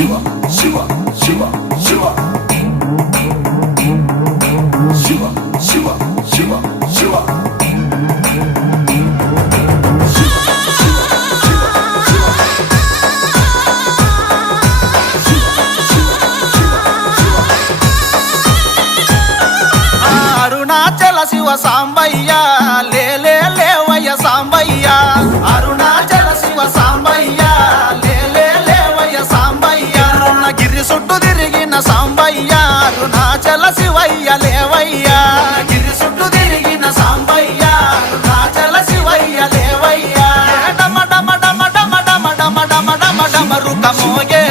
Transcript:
శివ శివ శివ శివ శివ శివ శివ శివ అరుణాచల శివ సాంబయ్య లేలే లేవయ్య సాంబయ్య అరుణాచల శివ సాంబయ్య లేలే లేవయ్య సాంబయ్య గిరి చుట్టూ తిరిగిన సాంబయ్య అరుణాచల శివయ్య లేవయ్య గిరి చుట్టూ తిరిగిన సాంబయ్య అరుణాచల శివయ్య లేవయ్య డమ డమ డమ డమ డమ డమ డమ డమ డమ రుక మోగే